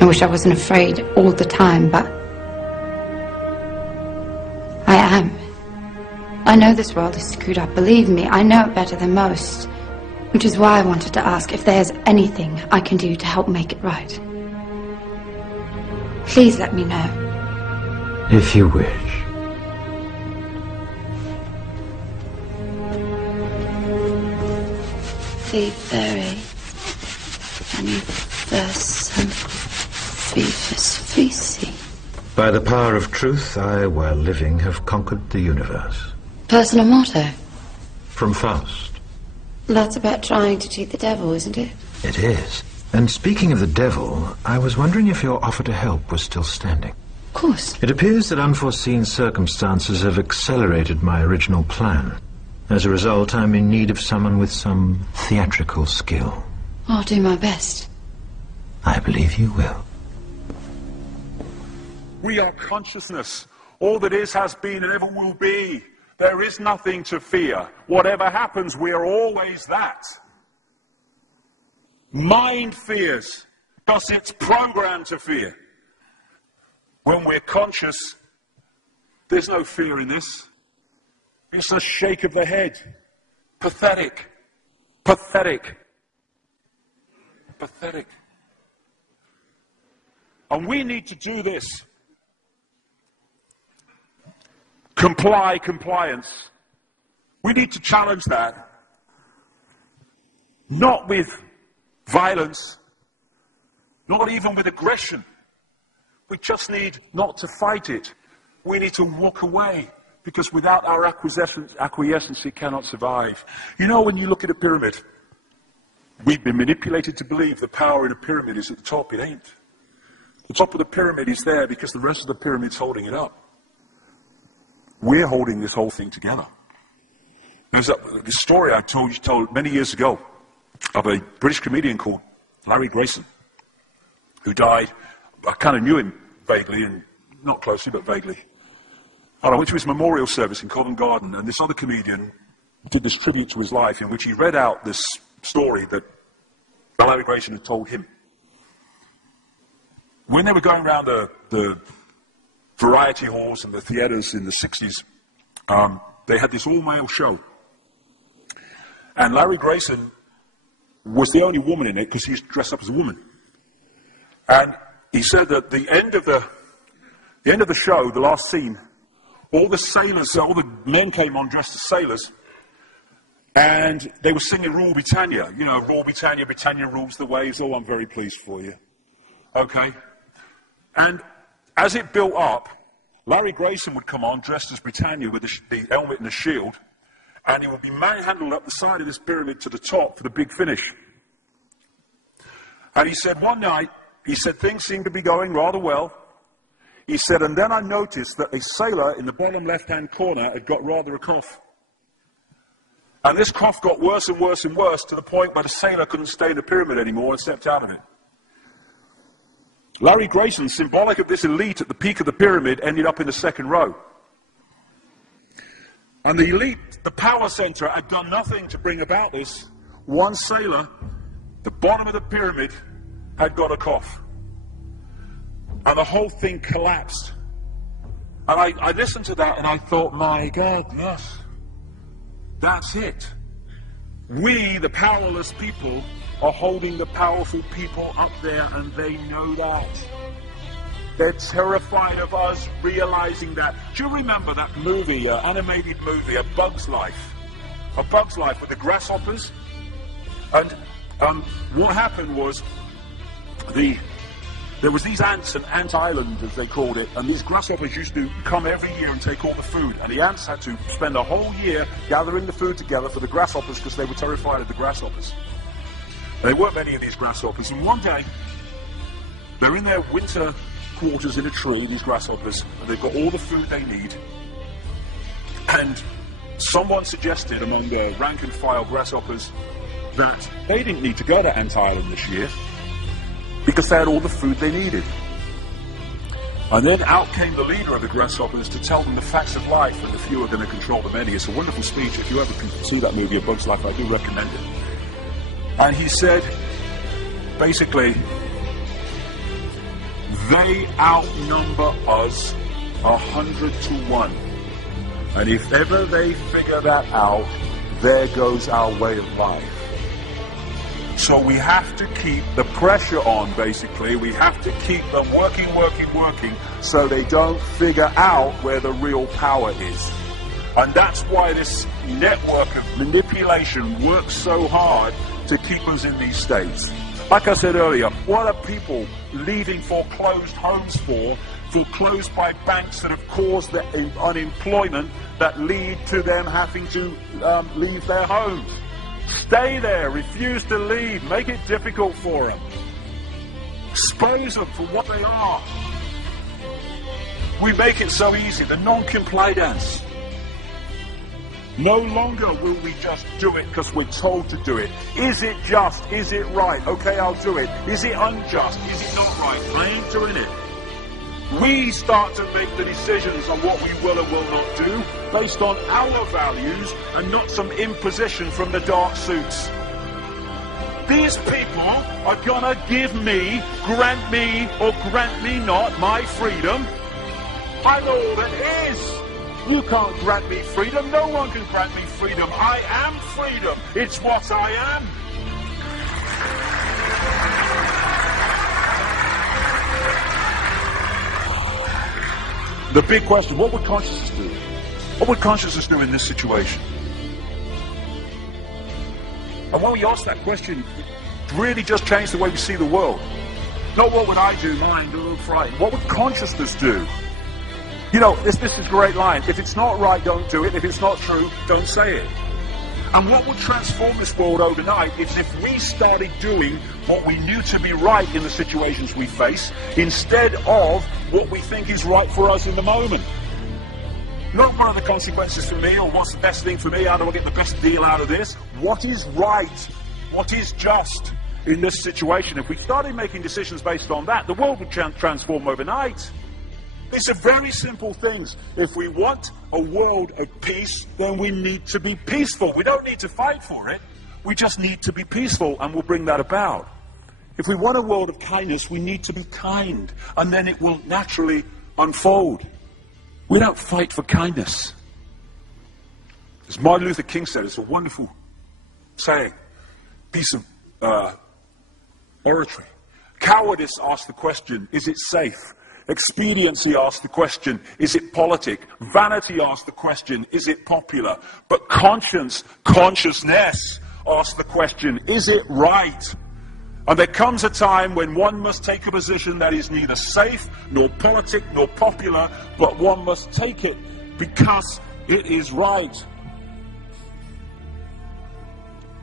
I wish I wasn't afraid all the time, but I am. I know this world is screwed up, believe me, I know it better than most. Which is why I wanted to ask if there's anything I can do to help make it right. Please let me know. If you wish. The very anniversum Fifus Fisi. By the power of truth, I, while living, have conquered the universe. Personal motto? From Faust. That's about trying to cheat the devil, isn't it? It is. And speaking of the devil, I was wondering if your offer to help was still standing. Of course. It appears that unforeseen circumstances have accelerated my original plan. As a result, I'm in need of someone with some theatrical skill. I'll do my best. I believe you will. We are consciousness. All that is, has been, and ever will be. There is nothing to fear. Whatever happens, we are always that. Mind fears, because it's programmed to fear. When we're conscious, there's no fear in this. It's a shake of the head. Pathetic. Pathetic. Pathetic. And we need to do this. Compliance. We need to challenge that. Not with violence, not even with aggression. We just need not to fight it. We need to walk away, because without our acquiescence it cannot survive. You know, when you look at a pyramid, we've been manipulated to believe the power in a pyramid is at the top. It ain't. The top of the pyramid is there because the rest of the pyramid's holding it up. We're holding this whole thing together. There's this story I told many years ago of a British comedian called Larry Grayson, who died. I kind of knew him vaguely, and not closely, but vaguely. And I went to his memorial service in Covent Garden, and this other comedian did this tribute to his life in which he read out this story that Larry Grayson had told him. When they were going around the variety halls and the theatres in the 60s, they had this all-male show. And Larry Grayson was the only woman in it because he was dressed up as a woman. And he said that the end of the show, the last scene, all the sailors, all the men came on dressed as sailors, and they were singing Rule Britannia. You know, Rule Britannia, Britannia rules the waves. Oh, I'm very pleased for you. Okay? And as it built up, Larry Grayson would come on dressed as Britannia with the helmet and the shield, and he would be manhandled up the side of this pyramid to the top for the big finish. And he said one night, he said things seemed to be going rather well. He said, and then I noticed that a sailor in the bottom left-hand corner had got rather a cough. And this cough got worse and worse and worse to the point where the sailor couldn't stay in the pyramid anymore and stepped out of it. Larry Grayson, symbolic of this elite at the peak of the pyramid, ended up in the second row. And the elite, the power center, had done nothing to bring about this. One sailor, the bottom of the pyramid, had got a cough. And the whole thing collapsed. And I listened to that and I thought, my God, yes, that's it. We, the powerless people, are holding the powerful people up there, and they know that. They're terrified of us realizing that. Do you remember that movie, animated movie, A Bug's Life? A Bug's Life with the grasshoppers? And what happened was, there was these ants, an ant island as they called it, and these grasshoppers used to come every year and take all the food, and the ants had to spend a whole year gathering the food together for the grasshoppers because they were terrified of the grasshoppers. There weren't many of these grasshoppers, and one day they're in their winter quarters in a tree, these grasshoppers, and they've got all the food they need, and someone suggested among the rank and file grasshoppers that they didn't need to go to Ant Island this year because they had all the food they needed. And then out came the leader of the grasshoppers to tell them the facts of life, and the few are going to control the many. It's a wonderful speech. If you ever can see that movie, A Bug's Life, I do recommend it. And he said, basically, They outnumber us 100 to 1. And if ever they figure that out, there goes our way of life. So we have to keep the pressure on, basically. We have to keep them working, so they don't figure out where the real power is. And that's why this network of manipulation works so hard to keep us in these states. Like I said earlier, what are people leaving foreclosed homes for? Foreclosed by banks that have caused the unemployment that lead to them having to leave their homes. Stay there, refuse to leave, make it difficult for them. Expose them for what they are. We make it so easy, the non-compliance. No longer will we just do it because we're told to do it. Is it just? Is it right? Okay, I'll do it. Is it unjust? Is it not right? I ain't doing it. We start to make the decisions on what we will and will not do based on our values and not some imposition from the dark suits. These people are gonna give me, grant me, or grant me not my freedom. I'm all that is. You can't grant me freedom. No one can grant me freedom. I am freedom. It's what I am. The big question, what would consciousness do? What would consciousness do in this situation? And when we ask that question, it really just changed the way we see the world. Not what would I do, mind, or frightened. What would consciousness do? You know, this is a great line. If it's not right, don't do it. If it's not true, don't say it. And what would transform this world overnight is if we started doing what we knew to be right in the situations we face, instead of what we think is right for us in the moment. Not what are the consequences for me, or what's the best thing for me, how do I get the best deal out of this? What is right? What is just in this situation? If we started making decisions based on that, the world would transform overnight. These are very simple things. If we want a world of peace, then we need to be peaceful. We don't need to fight for it. We just need to be peaceful, and we'll bring that about. If we want a world of kindness, we need to be kind, and then it will naturally unfold. We don't fight for kindness. As Martin Luther King said, it's a wonderful saying, piece of oratory. Cowardice asks the question, is it safe? Expediency asks the question, is it politic? Vanity asks the question, is it popular? But consciousness asks the question, is it right? And there comes a time when one must take a position that is neither safe, nor politic, nor popular, but one must take it because it is right.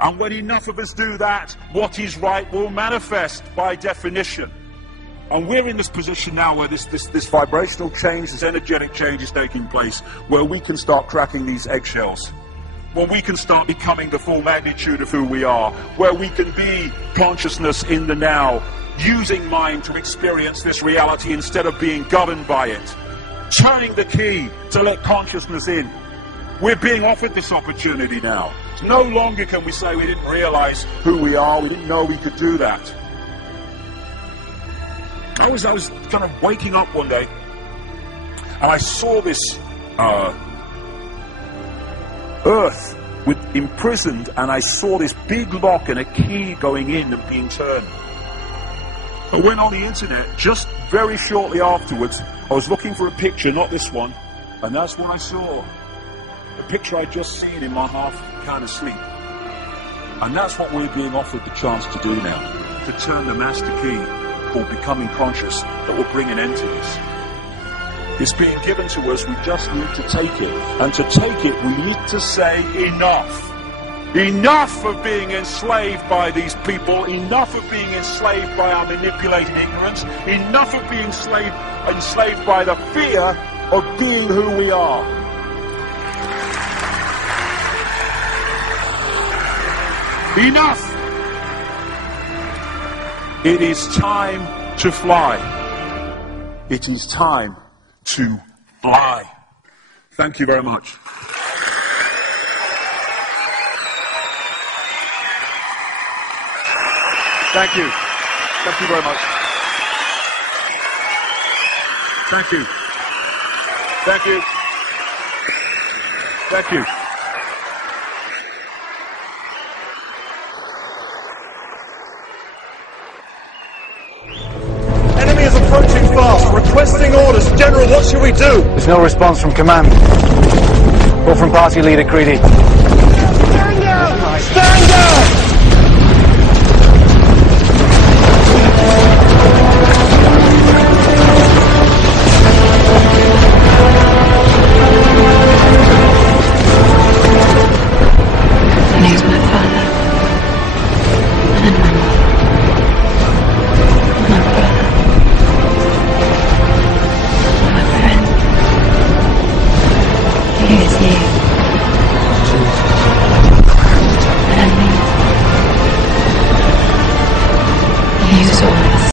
And when enough of us do that, what is right will manifest by definition. And we're in this position now where this vibrational change, this energetic change is taking place, where we can start cracking these eggshells, where we can start becoming the full magnitude of who we are, where we can be consciousness in the now, using mind to experience this reality instead of being governed by it, turning the key to let consciousness in. We're being offered this opportunity now. No longer can we say we didn't realize who we are, we didn't know we could do that. I was kind of waking up one day, and I saw this earth imprisoned, and I saw this big lock and a key going in and being turned. I went on the internet just very shortly afterwards. I was looking for a picture, not this one, and that's what I saw. The picture I'd just seen in my half kind of sleep. And that's what we're being offered the chance to do now, to turn the master key called becoming conscious that will bring an end to this. It's being given to us, we just need to take it. And to take it, we need to say enough. Enough of being enslaved by these people, enough of being enslaved by our manipulated ignorance, enough of being enslaved by the fear of being who we are. Enough! It is time to fly. It is time to fly. Thank you very much. Thank you. Thank you very much. Thank you. Thank you. Thank you. Enemy is approaching fast. Requesting orders. General, what should we do? There's no response from command. Or from party leader Creedy. Stand down! Stand down!